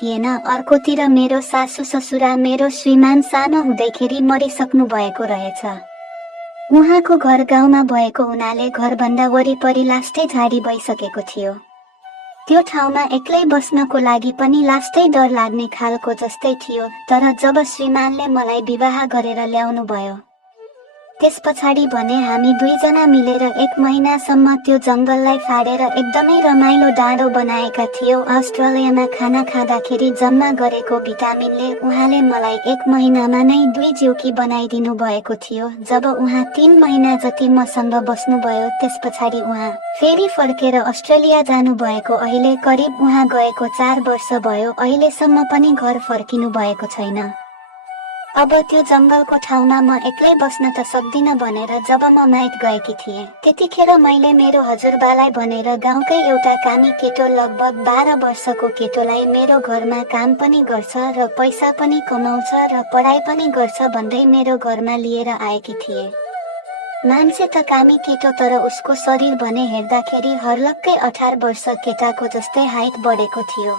थिएन। अर्कोतिर मेरो सासू ससुरा मेरो श्रीमान सानो हुँदैखेरि मरिसक्नु भएको रहेछ। उहाँको घर गाउँमा भएको हुनाले घरभन्दा वरिपरि लास्टै झाडी भइसकेको थियो। त्यो ठाउँमा एक्लै बस्नको लागि पनि लास्टै डर लाग्ने खालको जस्तै थियो। तर जब श्रीमानले मलाई विवाह गरेर ल्याउनु भयो त्यस पछाडि भने हामी दुईजना मिलेर 1 महिनासम्म त्यो जङ्गललाई फाडेर एकदमै रमाइलो डाँडो बनाएका थियौँ। अस्ट्रेलियामा खाना खाँदाखेरि जम्मा गरेको भिटामिनले उहाँले मलाई 1 महिनामा नै 2 जिउकी बनाइदिनु भएको थियो। जब उहाँ 3 महिना जति मसँग बस्नुभयो त्यस पछाडि उहाँ फेरि फर्केर अस्ट्रेलिया जानुभएको। अहिले करिब उहाँ गएको 4 वर्ष भयो। अहिलेसम्म पनि घर फर्किनु भएको छैन। अब त्यो जङ्गलको ठाउँमा म एक्लै बस्न त सक्दिनँ भनेर जब म माइत गएकी थिएँ त्यतिखेर मैले मेरो हजुरबालाई भनेर गाउँकै एउटा कामी केटो लगभग 12 वर्षको केटोलाई मेरो घरमा काम पनि गर्छ र पैसा पनि कमाउँछ र पढाइ पनि गर्छ भन्दै मेरो घरमा लिएर आएकी थिएँ। मान्छे त कामी केटो तर उसको शरीर भने हेर्दाखेरि हर्लक्कै 18 वर्ष केटाको जस्तै हाइट बढेको थियो।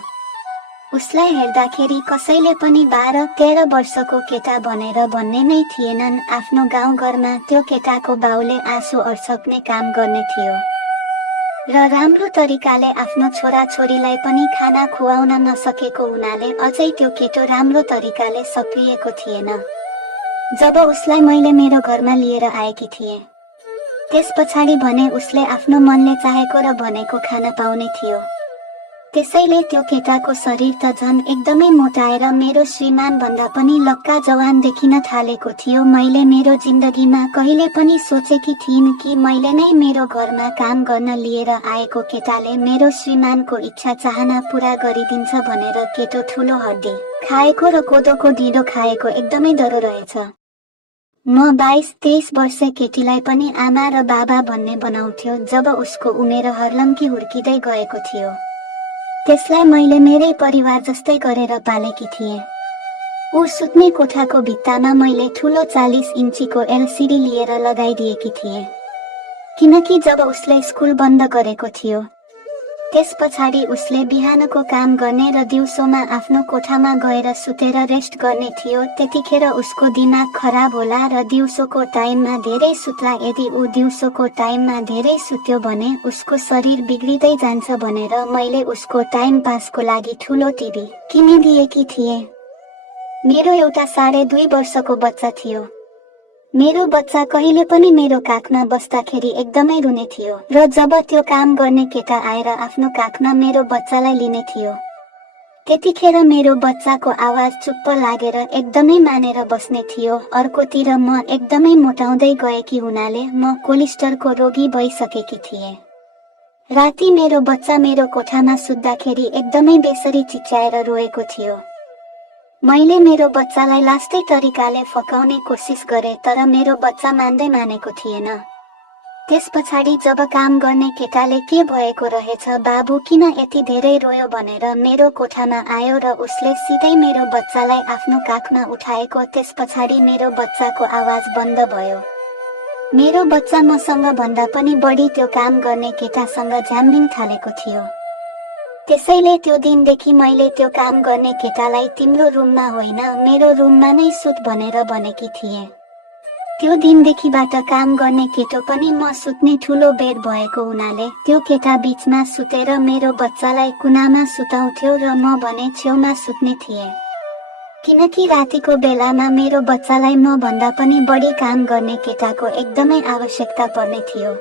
उसलाई हेर्दाखेरि कसैले पनि 12-13 वर्षको केटा भनेर भन्ने नै थिएनन्। आफ्नो गाउँघरमा त्यो केटाको बाउले आँसु अड्सक्ने काम गर्ने थियो र राम्रो तरिकाले आफ्नो छोराछोरीलाई पनि खाना खुवाउन नसकेको हुनाले अझै त्यो केटो राम्रो तरिकाले सकिएको थिएन। जब उसलाई मैले मेरो घरमा लिएर आएकी थिएँ त्यस पछाडि भने उसले आफ्नो मनले चाहेको र भनेको खान पाउने थियो। त्यसैले त्यो केटाको शरीर त झन् एकदमै मोटाएर मेरो श्रीमान भन्दा पनि लक्का जवान देखिन थालेको थियो। मैले मेरो जिन्दगीमा कहिले पनि सोचेकी थिइनँ कि मैले नै मेरो घरमा काम गर्न लिएर आएको केटाले मेरो श्रीमानको इच्छा चाहना पूरा गरिदिन्छ भनेर। केटो ठुलो हड्डी खाएको र कोदोको ढिँडो खाएको एकदमै डरो रहेछ। म 22-23 वर्षे केटीलाई पनि आमा र बाबा भन्ने बनाउँथ्यो। जब उसको उमेर हर्लङ्की हुर्किँदै गएको थियो त्यसलाई मैले मेरै परिवार जस्तै गरेर पालेकी थिएँ। ऊ सुत्ने कोठाको भित्तामा मैले ठुलो 40 इन्चीको एलसिडी लिएर लगाइदिएकी थिएँ किनकि जब उसले स्कुल बन्द गरेको थियो त्यस पछाडि उसले बिहानको काम गर्ने र दिउँसोमा आफ्नो कोठामा गएर सुतेर रेस्ट गर्ने थियो। त्यतिखेर उसको दिमाग खराब होला र दिउँसोको टाइममा धेरै सुत्ला। यदि ऊ दिउँसोको टाइममा धेरै सुत्यो भने उसको शरीर बिग्रिँदै जान्छ भनेर मैले उसको टाइम पासको लागि ठुलो टिभी किनिदिएकी थिएँ। मेरो एउटा 2.5 वर्षको बच्चा थियो। मेरो बच्चा कहिले पनि मेरो काखमा बस्दाखेरि एकदमै रुने थियो र जब त्यो काम गर्ने केटा आएर आफ्नो काखमा मेरो बच्चालाई लिने थियो त्यतिखेर मेरो बच्चाको आवाज चुप्प लागेर एकदमै मानेर बस्ने थियो। अर्कोतिर म एकदमै मोटाउँदै गएकी हुनाले म कोलेस्ट्रलको रोगी भइसकेकी थिएँ। राति मेरो बच्चा मेरो कोठामा सुत्दाखेरि एकदमै बेसरी चिच्याएर रोएको थियो। मैले मेरो बच्चालाई लास्टै तरिकाले फकाउने कोसिस गरेँ तर मेरो बच्चा मानेको थिएन। त्यस पछाडि जब काम गर्ने केटाले के भएको रहेछ बाबु किन यति धेरै रोयो भनेर मेरो कोठामा आयो र उसले सिधै मेरो बच्चालाई आफ्नो काखमा उठाएको। त्यस पछाडि मेरो बच्चाको आवाज बन्द भयो। मेरो बच्चा मसँग भन्दा पनि बढी त्यो काम गर्ने केटासँग झ्याम्मिन थालेको थियो। त्यसैले त्यो दिनदेखि मैले त्यो काम गर्ने केटालाई तिम्रो रुममा होइन मेरो रुममा नै सुत भनेर भनेकी थिएँ। त्यो दिनदेखिबाट काम गर्ने केटो पनि म सुत्ने ठुलो बेड भएको हुनाले त्यो केटा बीचमा सुतेर मेरो बच्चालाई कुनामा सुताउँथ्यो र म भने छेउमा सुत्ने थिएँ किनकि रातिको बेलामा मेरो बच्चालाई म भन्दा पनि बढी काम गर्ने केटाको एकदमै आवश्यकता पर्ने थियो।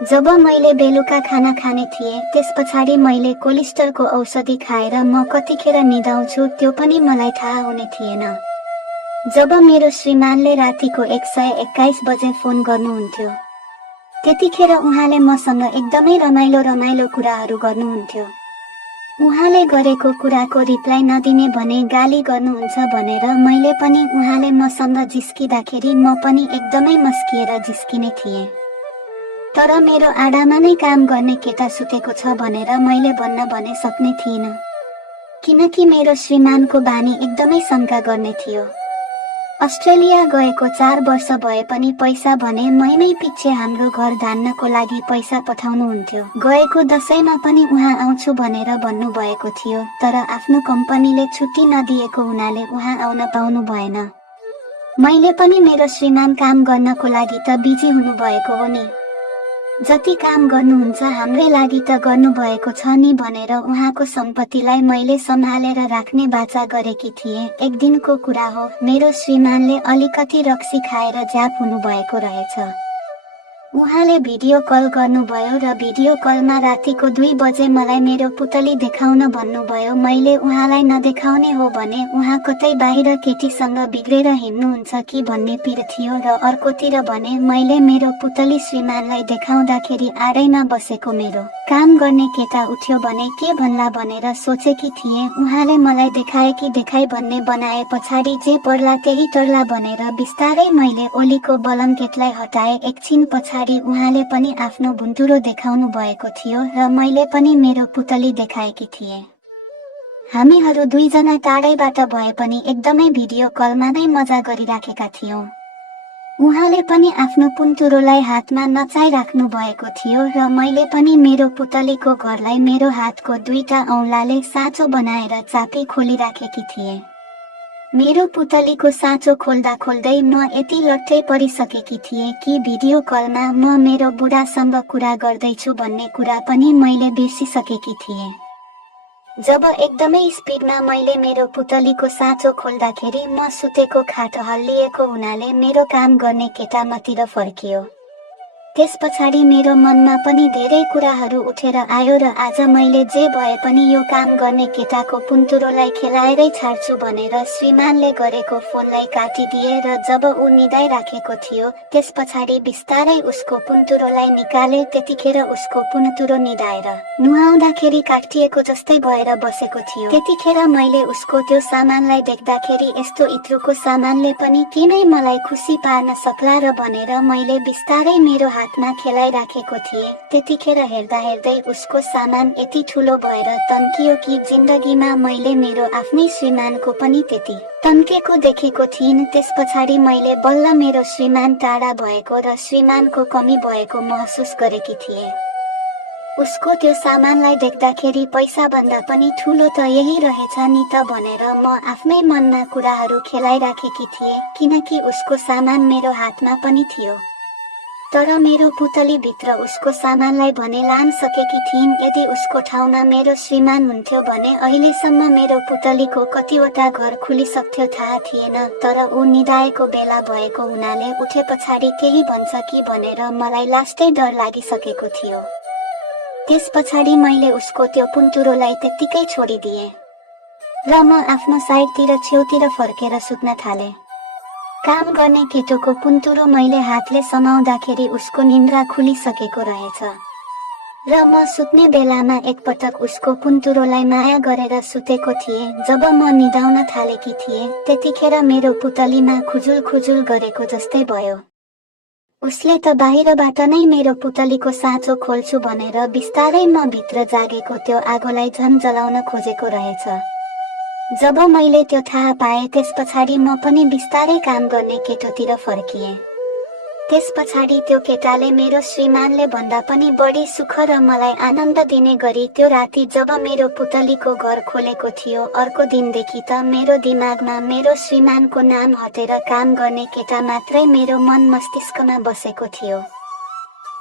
जब मैले बेलुका खाना खाने थिएँ त्यस पछाडि मैले कोलेस्ट्रलको औषधि खाएर म कतिखेर निदाउँछु त्यो पनि मलाई थाहा हुने थिएन। जब मेरो श्रीमानले रातिको 121 बजे फोन गर्नुहुन्थ्यो त्यतिखेर उहाँले मसँग एकदमै रमाइलो कुराहरू गर्नुहुन्थ्यो। उहाँले गरेको कुराको रिप्लाई नदिने भने गाली गर्नुहुन्छ भनेर मैले पनि उहाँले मसँग जिस्किँदाखेरि म पनि एकदमै मस्किएर जिस्किने थिएँ। तर मेरो आडामा नै काम गर्ने केटा सुतेको छ भनेर मैले भन्न भने सक्ने थिइनँ किनकि मेरो श्रीमानको बानी एकदमै शङ्का गर्ने थियो। अस्ट्रेलिया गएको 4 वर्ष भए पनि पैसा भने महिनै पछि हाम्रो घर धान्नको लागि पैसा पठाउनुहुन्थ्यो। गएको दशैंमा पनि उहाँ आउँछु भनेर भन्नुभएको थियो, तर आफ्नो कम्पनीले छुट्टी नदिएको हुनाले उहाँ आउन पाउनु भएन। मैले पनि मेरो श्रीमान काम गर्नको लागि त बिजी हुनुभएको हो नि, जति काम गर्नुहुन्छ हाम्रै लागि त गर्नुभएको छ नि भनेर उहाँको सम्पत्तिलाई मैले सम्हालेर राख्ने बाचा गरेकी थिएँ। एक दिनको कुरा हो, मेरो श्रीमानले अलिकति रक्सी खाएर ज्याप हुनुभएको रहेछ। उहाँले भिडियो कल गर्नुभयो र भिडियो कलमा रातिको 2 बजे मलाई मेरो पुतली देखाउन भन्नुभयो। मैले उहाँलाई नदेखाउने हो भने उहाँ कतै बाहिर केटीसँग बिग्रेर हिँड्नुहुन्छ कि भन्ने पिर थियो र अर्कोतिर भने मैले मेरो पुतली श्रीमानलाई देखाउँदाखेरि आडैमा बसेको मेरो काम गर्ने केटा उठ्यो भने के भन्ला भनेर सोचेकी थिएँ। उहाँले मलाई देखाए कि देखाइ भन्ने बनाए पछाडि जे पर्ला त्यही टर्ला भनेर बिस्तारै मैले ओलीको बलङ्केटलाई हटाए। एकछिन पछाडि उहाँले पनि आफ्नो भुन्तुरो देखाउनु भएको थियो र मैले पनि मेरो पुतली देखाएकी थिएँ। हामीहरू दुईजना टाढैबाट भए पनि एकदमै भिडियो कलमा नै मजा गरिराखेका थियौं। उहाँले पनि आफ्नो पुन्तुरोलाई हातमा नचाइराख्नु भएको थियो र मैले पनि मेरो पुतलीको घरलाई मेरो हातको 2टा औंलाले साँचो बनाएर चापी खोलिराखेकी थिएँ। मेरो पुतलीको साँचो खोल्दा खोल्दै म यति लट्ठै परिसकेकी थिएँ कि भिडियो कलमा म मेरो बुढासँग कुरा गर्दैछु भन्ने कुरा पनि मैले बिर्सिसकेकी थिएँ। जब एकदमै स्पिडमा मैले मेरो पुतलीको साँचो खोल्दाखेरि म सुतेको खाट हल्लिएको हुनाले मेरो काम गर्ने केटा मतिर फर्कियो। त्यस पछाडि मेरो मनमा पनि धेरै कुराहरू उठेर आयो र आज मैले जे भए पनि यो काम गर्ने केटाको पुन्तुरोलाई खेलाएरै छाड्छु भनेर श्रीमानले गरेको फोनलाई काटिदिए र जब ऊ निदाइराखेको थियो त्यस पछाडि बिस्तारै उसको पुन्तुरोलाई निकाले। त्यतिखेर उसको पुन्तुरो निदाएर नुहाउँदाखेरि काटिएको जस्तै भएर बसेको थियो। त्यतिखेर मैले उसको त्यो सामानलाई देख्दाखेरि यस्तो इत्रुको सामानले पनि किनै मलाई खुसी पार्न सक्ला र भनेर मैले बिस्तारै मेरो हातमा खेलाइराखेको थिएँ। त्यतिखेर हेर्दा हेर्दै उसको सामान यति ठुलो भएर तन्कियो कि जिन्दगीमा मैले मेरो आफ्नै श्रीमानको पनि त्यति तन्केको देखेको थिइनँ। त्यस पछाडि मैले बल्ल मेरो श्रीमान टाढा भएको र श्रीमानको कमी भएको महसुस गरेकी थिएँ। उसको त्यो सामानलाई देख्दाखेरि पैसा भन्दा पनि ठुलो त यही रहेछ नि त भनेर म आफ्नै मनमा कुराहरू खेलाइराखेकी थिएँ, किनकि उसको सामान मेरो हातमा पनि थियो। तर मेरो पुतली भित्र उसको सामानलाई भने लान सकेकी थिइन्। यदि उसको ठाउँमा मेरो श्रीमान हुन्थ्यो भने अहिलेसम्म मेरो पुतलीको कतिवटा घर खुलिसक्थ्यो थाहा थिएन। तर ऊ निदाएको बेला भएको हुनाले उठे पछाडि केही भन्छ कि भनेर मलाई लास्टै डर लागिसकेको थियो। त्यस पछाडि मैले उसको त्यो पुन्तुरोलाई त्यत्तिकै छोडिदिएँ र म आफ्नो साइडतिर छेउतिर फर्केर सुत्न थालेँ। काम गर्ने केटोको पुन्तुरो मैले हातले समाउँदाखेरि उसको निन्द्रा खुलिसकेको रहेछ र म सुत्ने बेलामा एकपटक उसको पुन्तुरोलाई माया गरेर सुतेको थिएँ। जब म निदाउन थालेकी थिएँ त्यतिखेर मेरो पुतलीमा खुजुल खुजुल गरेको जस्तै भयो। उसले त बाहिरबाट नै मेरो पुतलीको साँचो खोल्छु भनेर बिस्तारै म भित्र जागेको त्यो आगोलाई झन् जलाउन खोजेको रहेछ। जब मैले त्यो थाहा पाएँ त्यस पछाडि म पनि बिस्तारै काम गर्ने केटोतिर फर्किएँ। त्यस पछाडि त्यो केटाले मेरो श्रीमानले भन्दा पनि बढी सुख र मलाई आनन्द दिने गरी त्यो राति जब मेरो पुतलीको घर खोलेको थियो अर्को दिनदेखि त मेरो दिमागमा मेरो श्रीमानको नाम हटेर काम गर्ने केटा मात्रै मेरो मन मस्तिष्कमा बसेको थियो।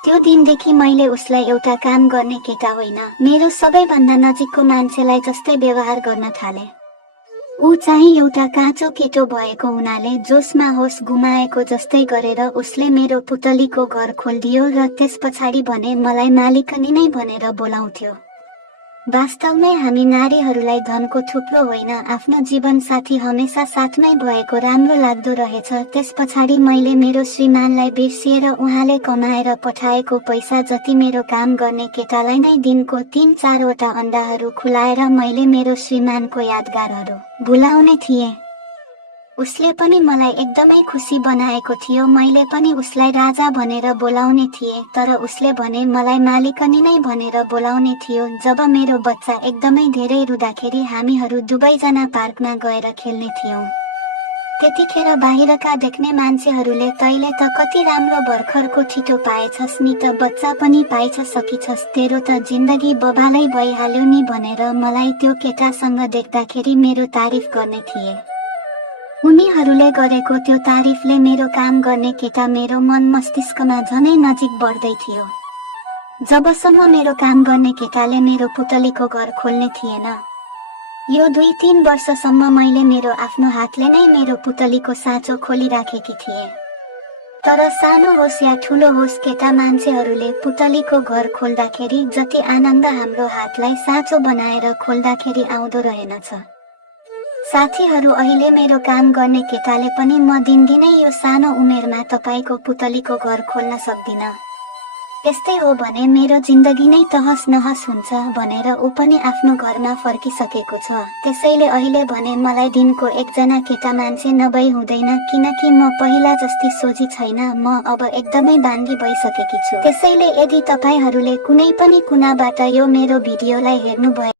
त्यो दिनदेखि मैले उसलाई एउटा काम गर्ने केटा होइन, मेरो सबैभन्दा नजिकको मान्छेलाई जस्तै व्यवहार गर्न थालेँ। ऊ चाहिँ एउटा काँचो केटो भएको हुनाले जोसमा होस गुमाएको जस्तै गरेर उसले मेरो पुतलीको घर खोलिदियो र त्यस पछाडि भने मलाई मालिकनी नै भनेर बोलाउँथ्यो। वास्तवमै हामी नारीहरूलाई धनको थुप्रो होइन, आफ्नो जीवन साथी हमेसा साथमै भएको राम्रो लाग्दो रहेछ। त्यस पछाडि मैले मेरो श्रीमानलाई बिर्सिएर उहाँले कमाएर पठाएको पैसा जति मेरो काम गर्ने केटालाई नै दिनको 3-4 वटा अन्डाहरू खुलाएर मैले मेरो श्रीमानको यादगारहरू भुलाउने थिएँ। उसले पनि मलाई एकदमै खुसी बनाएको थियो। मैले पनि उसलाई राजा भनेर बोलाउने थिएँ, तर उसले भने मलाई मालिकनी नै भनेर बोलाउने थियो। जब मेरो बच्चा एकदमै धेरै रुँदाखेरि हामीहरू दुवैजना पार्कमा गएर खेल्ने थियौं। त्यतिखेर बाहिरका देख्ने मान्छेहरूले तैँले त कति राम्रो भर्खरको छिटो पाएछस् नि त, बच्चा पनि पाइछ सकिछस्, तेरो त जिन्दगी बबालै भइहाल्यो नि भनेर मलाई त्यो केटासँग देख्दाखेरि मेरो तारिफ गर्ने थिए। उनीहरूले गरेको त्यो तारिफले मेरो काम गर्ने केटा मेरो मन मस्तिष्कमा झनै नजिक बढ्दै थियो। जबसम्म मेरो काम गर्ने केटाले मेरो पुतलीको घर खोल्ने थिएन। यो 2-3 वर्षसम्म मैले मेरो आफ्नो हातले नै मेरो पुतलीको साँचो खोलिराखेकी थिएँ। तर सानो होस् या ठुलो होस्, केटा मान्छेहरूले पुतलीको घर खोल्दाखेरि जति आनन्द हाम्रो हातलाई साँचो बनाएर खोल्दाखेरि आउँदो रहेनछ। साथीहरू, अहिले मेरो काम गर्ने केटाले पनि म दिनदिनै यो सानो उमेरमा तपाईको पुतलीको घर खोल्न सक्दिन, यस्तै हो भने मेरो जिन्दगी नै तहस नहस हुन्छ भनेर ऊ पनि आफ्नो घरमा फर्किसकेको छ। त्यसैले अहिले भने मलाई दिनको एकजना केटा मान्छे नभई हुँदैन, किनकि म पहिला जस्ती सोझी छैन, म अब एकदमै बाङ्गी भइसकेकी छु। त्यसैले यदि तपाईहरूले कुनै पनि कुनाबाट यो मेरो भिडियोलाई हेर्नुभयो